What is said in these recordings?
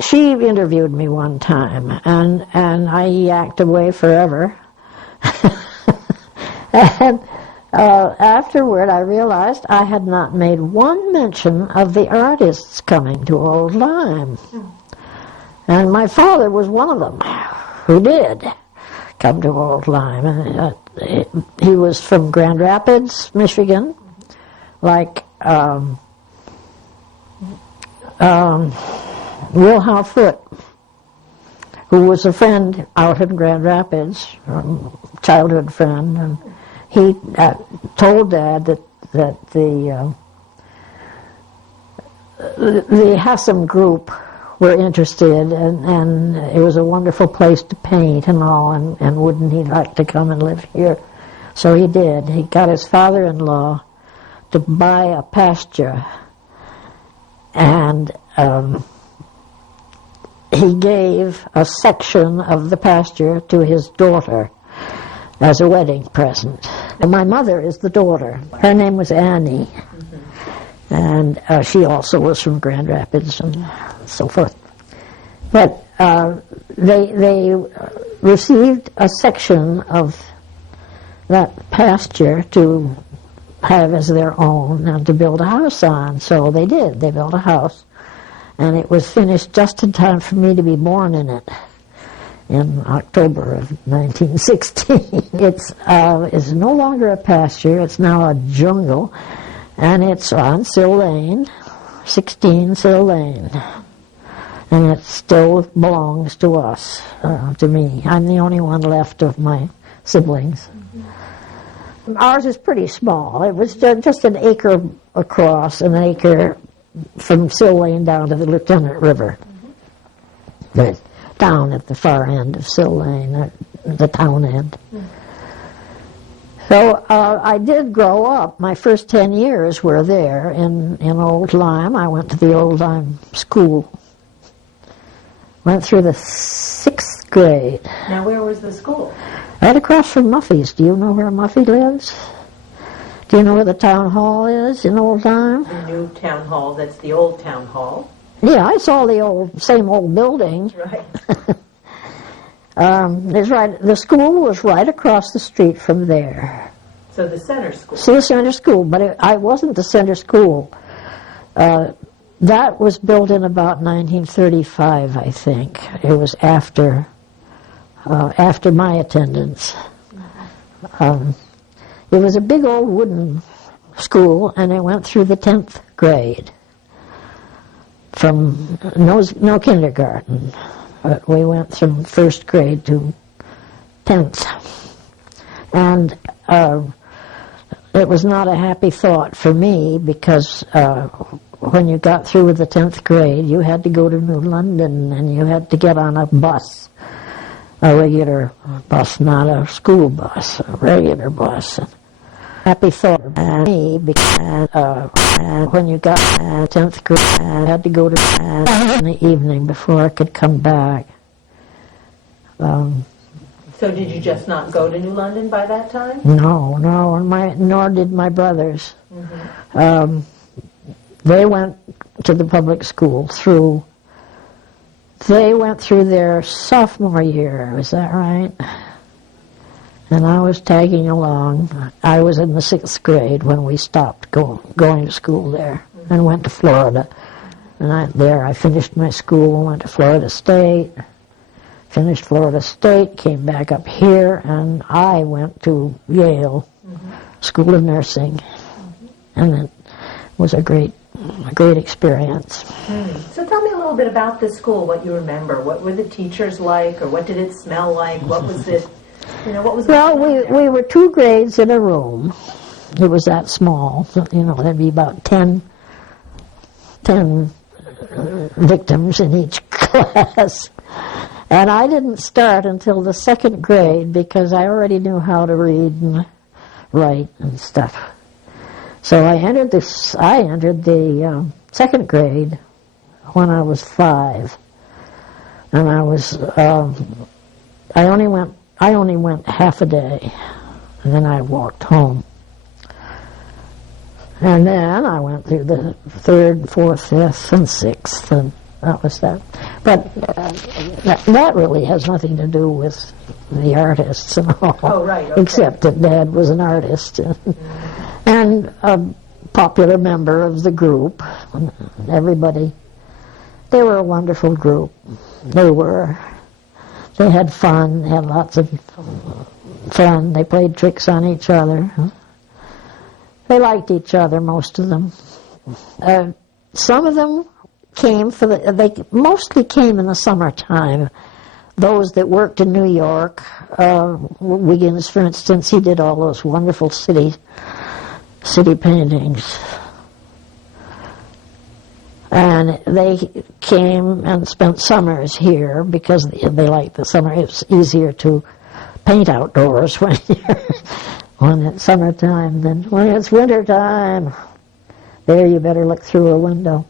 she interviewed me one time, and I yacked away forever. And afterward, I realized I had not made one mention of the artists coming to Old Lyme. And my father was one of them who did come to Old Lyme. And, he was from Grand Rapids, Michigan, like Wilhelm Foote, who was a friend out in Grand Rapids, childhood friend, and he told Dad that the Hessam group were interested, and it was a wonderful place to paint and all, and wouldn't he like to come and live here? So he did. He got his father-in-law to buy a pasture, and he gave a section of the pasture to his daughter as a wedding present. And my mother is the daughter. Her name was Annie, and she also was from Grand Rapids and so forth. But they received a section of that pasture to have as their own and to build a house on. So they did. They built a house, and it was finished just in time for me to be born in it in October of 1916. It's no longer a pasture. It's now a jungle, and it's on Sill Lane, 16 Sill Lane. And it still belongs to us, to me. I'm the only one left of my siblings. Ours is pretty small. It was just an acre across, and an acre from Sill Lane down to the Lieutenant River. But down at the far end of Sill Lane, the town end. So I did grow up. My first 10 years were there in Old Lyme. I went to the Old Lyme school. Went through the 6th grade. Now, where was the school? Right across from Muffy's. Do you know where Muffy lives? Do you know where the town hall is in Old Lyme? The new town hall, that's the old town hall. Yeah, I saw the same old building. Right. The school was right across the street from there. So the center school. So the center school, but I wasn't the center school. That was built in about 1935, I think. It was after my attendance. It was a big old wooden school, and it went through the 10th grade. From no kindergarten, but we went from 1st grade to 10th. And it was not a happy thought for me, because when you got through with the 10th grade, you had to go to New London, and you had to get on a bus, a regular bus, not a school bus, a regular bus. Happy thought for me, because when you got 10th grade, I had to go to in the evening before I could come back. So did you just not go to New London by that time? No, nor did my brothers. They went to the public school they went through their sophomore year, is that right? And I was tagging along. I was in the 6th grade when we stopped going to school there and went to Florida. And I finished my school, went to Florida State, finished Florida State, came back up here, and I went to Yale School of Nursing. And it was a great experience. So tell me a little bit about the school, what you remember. What were the teachers like, or what did it smell like? What was it? What was well, we were 2 grades in a room. It was that small. There'd be about 10 victims in each class. And I didn't start until the 2nd grade, because I already knew how to read and write and stuff. So I entered the 2nd grade when I was 5, and I only went half a day, and then I walked home. And then I went through the 3rd, 4th, 5th, and 6th, and that was that. But that really has nothing to do with the artists and all. Oh, right, okay. Except that Dad was an artist and a popular member of the group. Everybody, they were a wonderful group. They had fun, had lots of fun. They played tricks on each other. They liked each other, most of them. Some of them came they mostly came in the summertime. Those that worked in New York, Wiggins, for instance, he did all those wonderful city paintings. And they came and spent summers here because they liked the summer. It's easier to paint outdoors when it's summertime than when it's wintertime. There you better look through a window.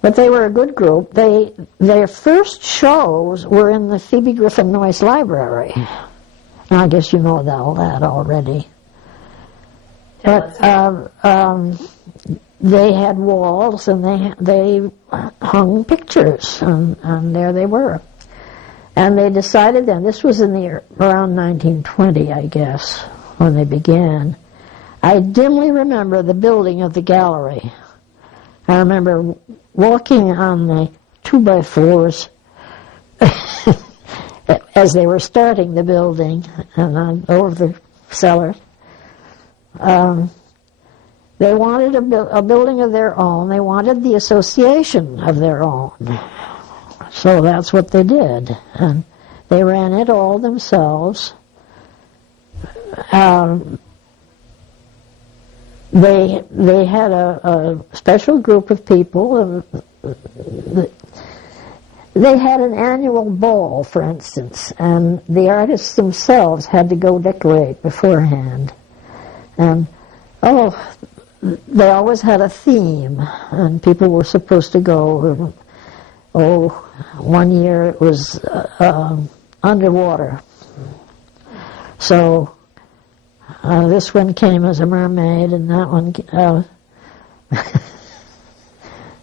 But they were a good group. Their first shows were in the Phoebe Griffin Noyce Library. I guess you know all that already. But they had walls and they hung pictures, and there they were. And they decided then, this was in around 1920, I guess, when they began. I dimly remember the building of the gallery. I remember walking on the 2x4s as they were starting the building and over the cellar. They wanted a building of their own. They wanted the association of their own. So that's what they did. And they ran it all themselves. They had a special group of people. They had an annual ball, for instance, and the artists themselves had to go decorate beforehand. And, they always had a theme, and people were supposed to go. One year it was underwater. So this one came as a mermaid, and that one...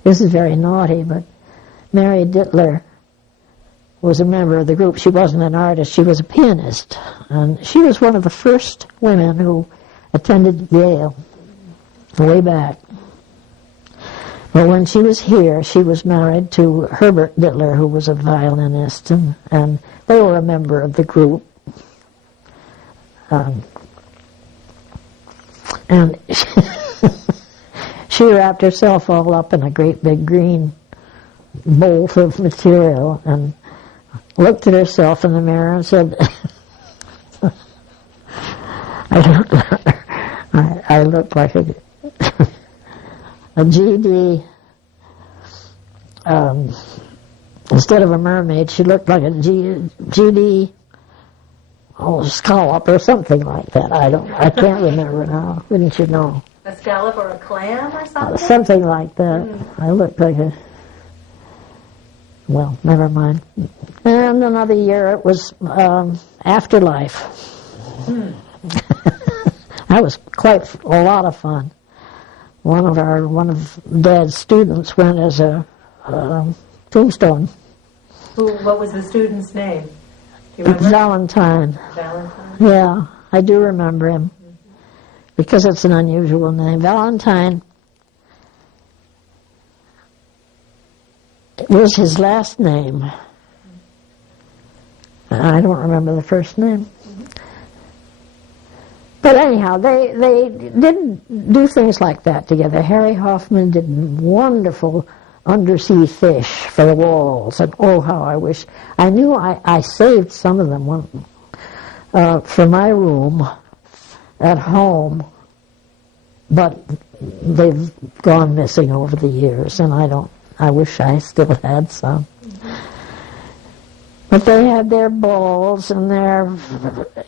this is very naughty, but Mary Dittler was a member of the group. She wasn't an artist, she was a pianist. And she was one of the first women who attended Yale, way back. But when she was here, she was married to Herbert Dittler, who was a violinist, and they were a member of the group. And she wrapped herself all up in a great big green bolt of material and looked at herself in the mirror and said, I look like a GD. Instead of a mermaid, she looked like a GD scallop or something like that. I can't remember now. Wouldn't you know? A scallop or a clam or something? Something like that. I looked like a... Well, never mind. And another year it was Afterlife. That was quite a lot of fun. One of Dad's students went as a tombstone. What was the student's name? Do you remember? Valentine. Valentine? Yeah, I do remember him. Because it's an unusual name. Valentine was his last name. I don't remember the first name. But anyhow, they did do things like that together. Harry Hoffman did wonderful undersea fish for the walls, and how I wish. I knew I saved some of them for my room at home, but they've gone missing over the years, and I wish I still had some. But they had their balls and their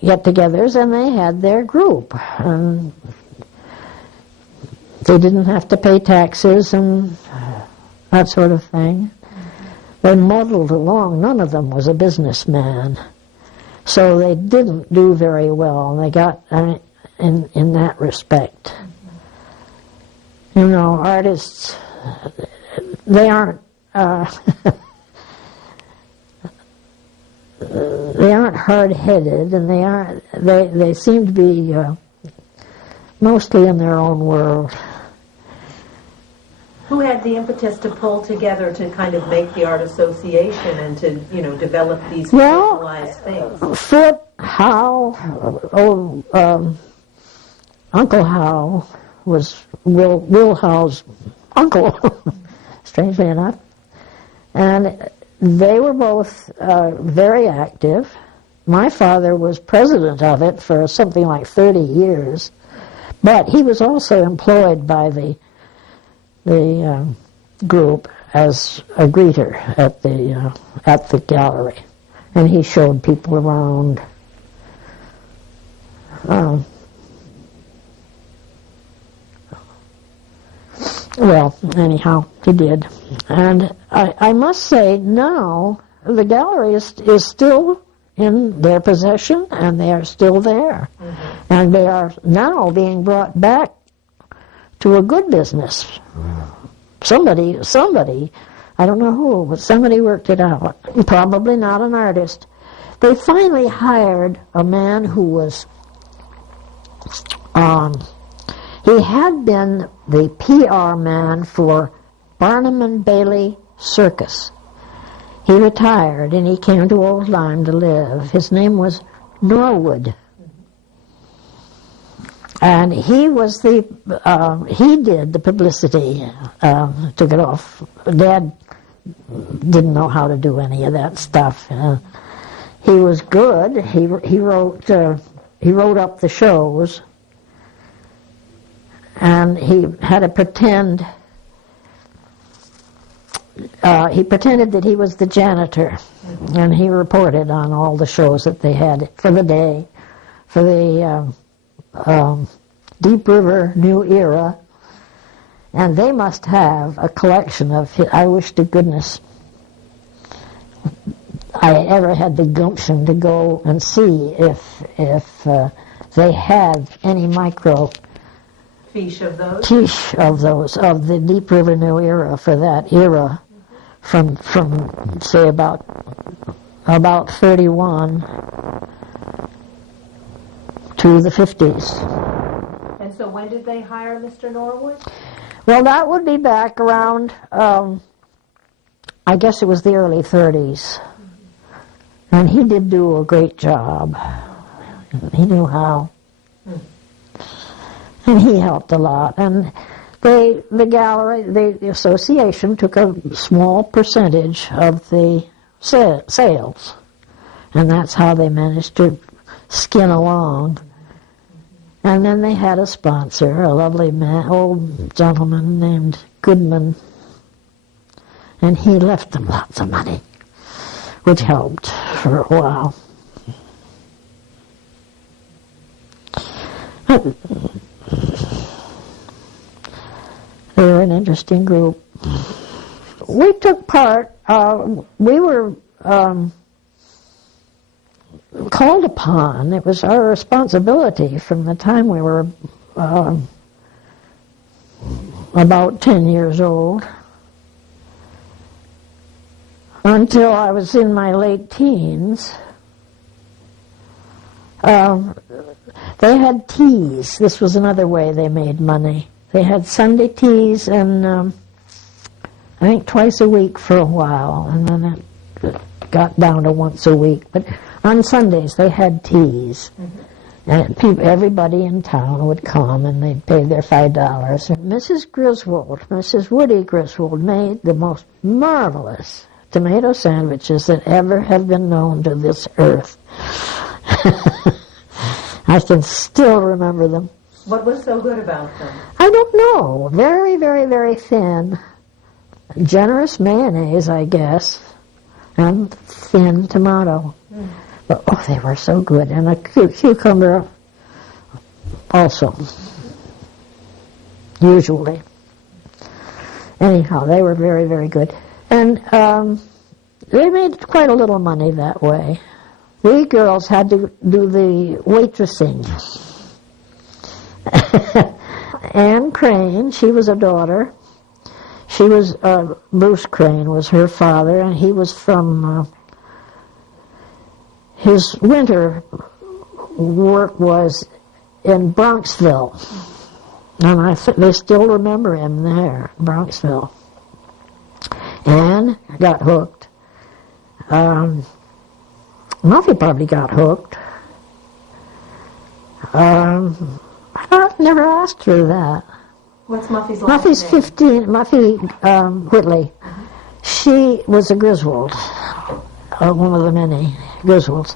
get-togethers, and they had their group. And they didn't have to pay taxes and that sort of thing. They muddled along. None of them was a businessman. So they didn't do very well. They got in that respect. You know, artists they aren't they aren't hard-headed, and they seem to be mostly in their own world. Who had the impetus to pull together to kind of make the art association and to, develop these specialized things? Foote, Howe, Uncle Howe was Will Howe's uncle, strangely enough. And they were both very active. My father was president of it for something like 30 years, but he was also employed by the group as a greeter at the gallery, and he showed people around. Well, anyhow, he did, and I must say now the gallery is still in their possession, and they are still there, and they are now being brought back to a good business. Somebody, I don't know who, but somebody worked it out. Probably not an artist. They finally hired a man who was, he had been the PR man for Barnum and Bailey Circus. He retired and he came to Old Lyme to live. His name was Norwood. And he was he did the publicity, took it off. Dad didn't know how to do any of that stuff. He was good. He wrote up the shows, and he had to pretend. He pretended that he was the janitor, and he reported on all the shows that they had for the day, for the Deep River New Era, and they must have a collection of I wish to goodness I ever had the gumption to go and see if they have any micro fiche of those of the Deep River New Era for that era, from say about 31 to the 50s. And so when did they hire Mr. Norwood? Well, that would be back around, I guess it was the early 30s. And he did do a great job. He knew how. And he helped a lot. And the gallery, the association took a small percentage of the sales. And that's how they managed to skin along. And then they had a sponsor, a lovely old gentleman named Goodman, and he left them lots of money, which helped for a while. They were an interesting group. We took part, we were called upon. It was our responsibility from the time we were about 10 years old until I was in my late teens. They had teas. This was another way they made money. They had Sunday teas, and I think twice a week for a while, and then it got down to once a week. But on Sundays they had teas, and everybody in town would come, and they'd pay their $5. Mrs. Woody Griswold made the most marvelous tomato sandwiches that ever have been known to this earth. I can still remember them. What was so good about them? I don't know. Very, very, very thin. Generous mayonnaise, I guess, and thin tomato. But, oh, they were so good. And a cucumber also, usually. Anyhow, they were very, very good. And they made quite a little money that way. We girls had to do the waitressing. Anne Crane, she was a daughter. Bruce Crane was her father, and he was from, his winter work was in Bronxville. And they still remember him there, Bronxville. Anne got hooked. Muffy probably got hooked. I never asked her that. What's Muffy's last Muffy's name? 15, Muffy Whitley. She was a Griswold, one of the many Griswolds.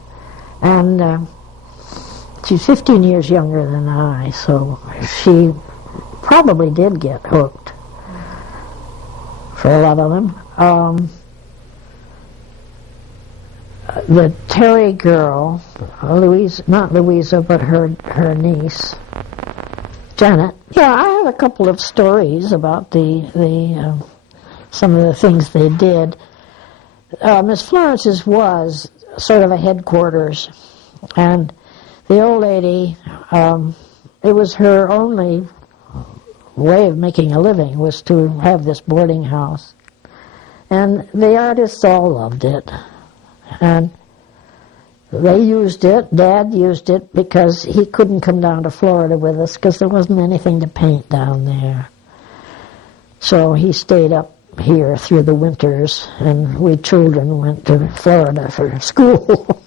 And she's 15 years younger than I, so she probably did get hooked for a lot of them. The Terry girl, not Louisa, but her niece, Janet. Yeah, I have a couple of stories about some of the things they did. Miss Florence's was sort of a headquarters, and the old lady, it was her only way of making a living was to have this boarding house. And the artists all loved it. And they used it, Dad used it, because he couldn't come down to Florida with us because there wasn't anything to paint down there. So he stayed up here through the winters, and we children went to Florida for school.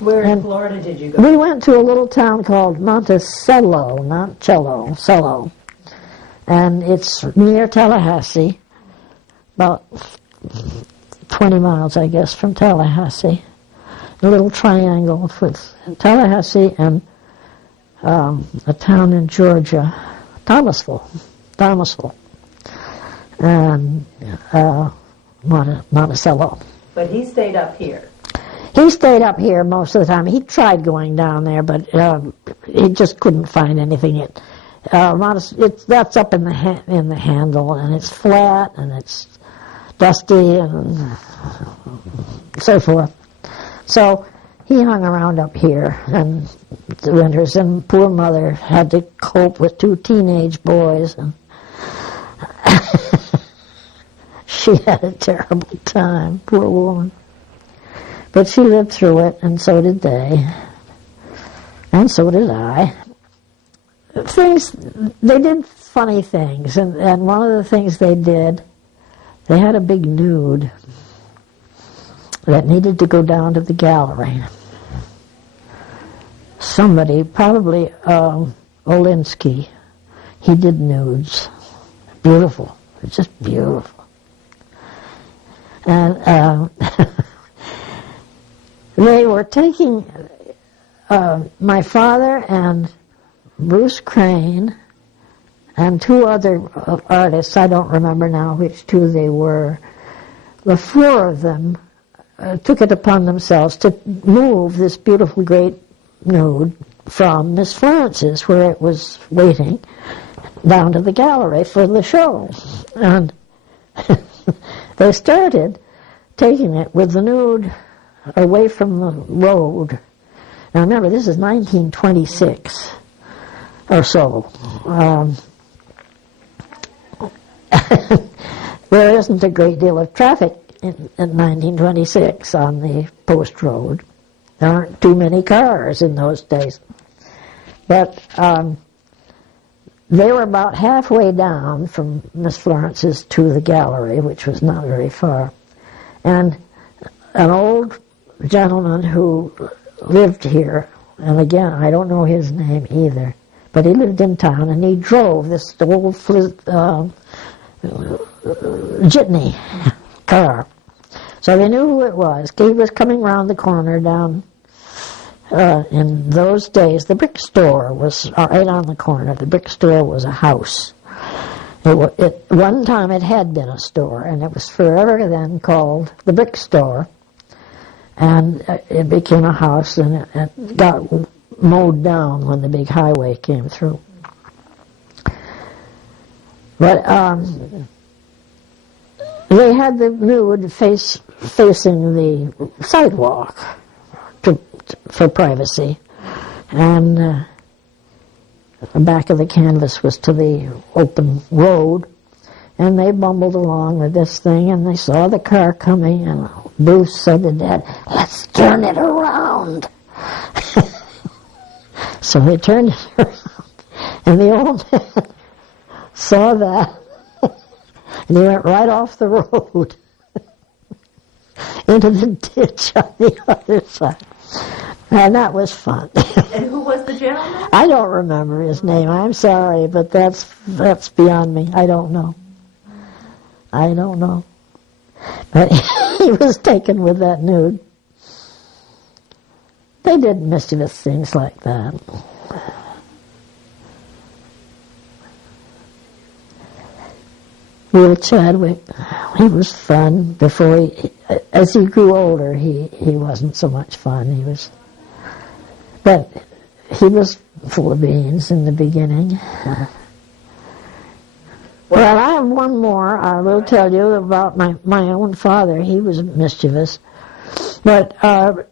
Where in Florida did you go? We went to a little town called Monticello, not Cello, Cello. And it's near Tallahassee, about 20 miles, I guess, from Tallahassee. A little triangle with Tallahassee and a town in Georgia, Thomasville, and Monticello. But he stayed up here. He stayed up here most of the time. He tried going down there, but he just couldn't find anything. That's up in the handle, and it's flat, and it's dusty, and so forth. So he hung around up here, and the winters, and poor mother had to cope with 2 teenage boys, and she had a terrible time, poor woman. But she lived through it, and so did they, and so did I. They did funny things, and one of the things they did, they had a big nude that needed to go down to the gallery. Somebody, probably Olinsky, he did nudes. Beautiful, just beautiful. And they were taking my father and Bruce Crane and 2 other artists, I don't remember now which 2 they were. The 4 of them took it upon themselves to move this beautiful great nude from Miss Florence's, where it was waiting, down to the gallery for the show. And they started taking it with the nude away from the road. Now remember, this is 1926 or so. There isn't a great deal of traffic in 1926 on the post road. There aren't too many cars in those days. But they were about halfway down from Miss Florence's to the gallery, which was not very far. And an old gentleman who lived here, and again, I don't know his name either, but he lived in town, and he drove this old jitney car. So they knew who it was. He was coming around the corner down, in those days, the brick store was right on the corner. The brick store was a house. One time it had been a store, and it was forever then called the brick store. And it became a house, and it got mowed down when the big highway came through. But they had the nude facing the sidewalk for privacy, and the back of the canvas was to the open road, And they bumbled along with this thing, and they saw the car coming, and Bruce said to Dad, "Let's turn it around." So they turned it around, and the old man saw that, and he went right off the road into the ditch on the other side. And that was fun. And who was the gentleman? I don't remember his name. I'm sorry, but that's beyond me. I don't know. But he was taken with that nude. They did mischievous things like that. Will Chadwick, he was fun before as he grew older, he wasn't so much fun. But he was full of beans in the beginning. Well, I have one more. I will tell you about my own father. He was mischievous. But the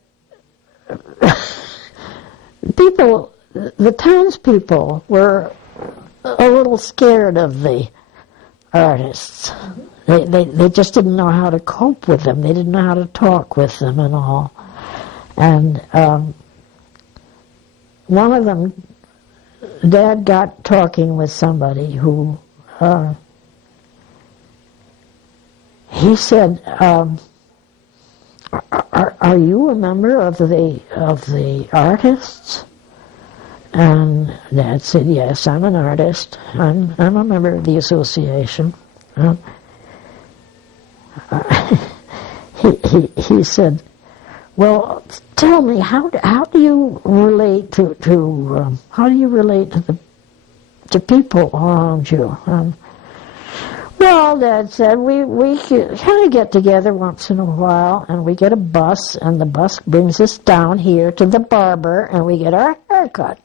townspeople were a little scared of the artists. They just didn't know how to cope with them. They didn't know how to talk with them and all. And one of them, Dad got talking with somebody who he said, "Are you a member of the artists?" And Dad said, "Yes, I'm an artist. I'm a member of the association." He said, "Well, tell me, how do you relate to the people around you?" Well, Dad said, we kind of get together once in a while, and we get a bus, and the bus brings us down here to the barber, and we get our hair cut.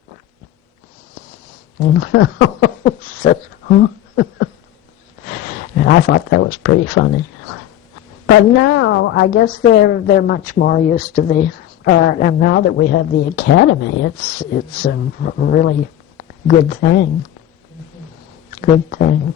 Said, huh? And I thought that was pretty funny. But now, I guess they're much more used to the art, and now that we have the academy, it's a really good thing. Good thing.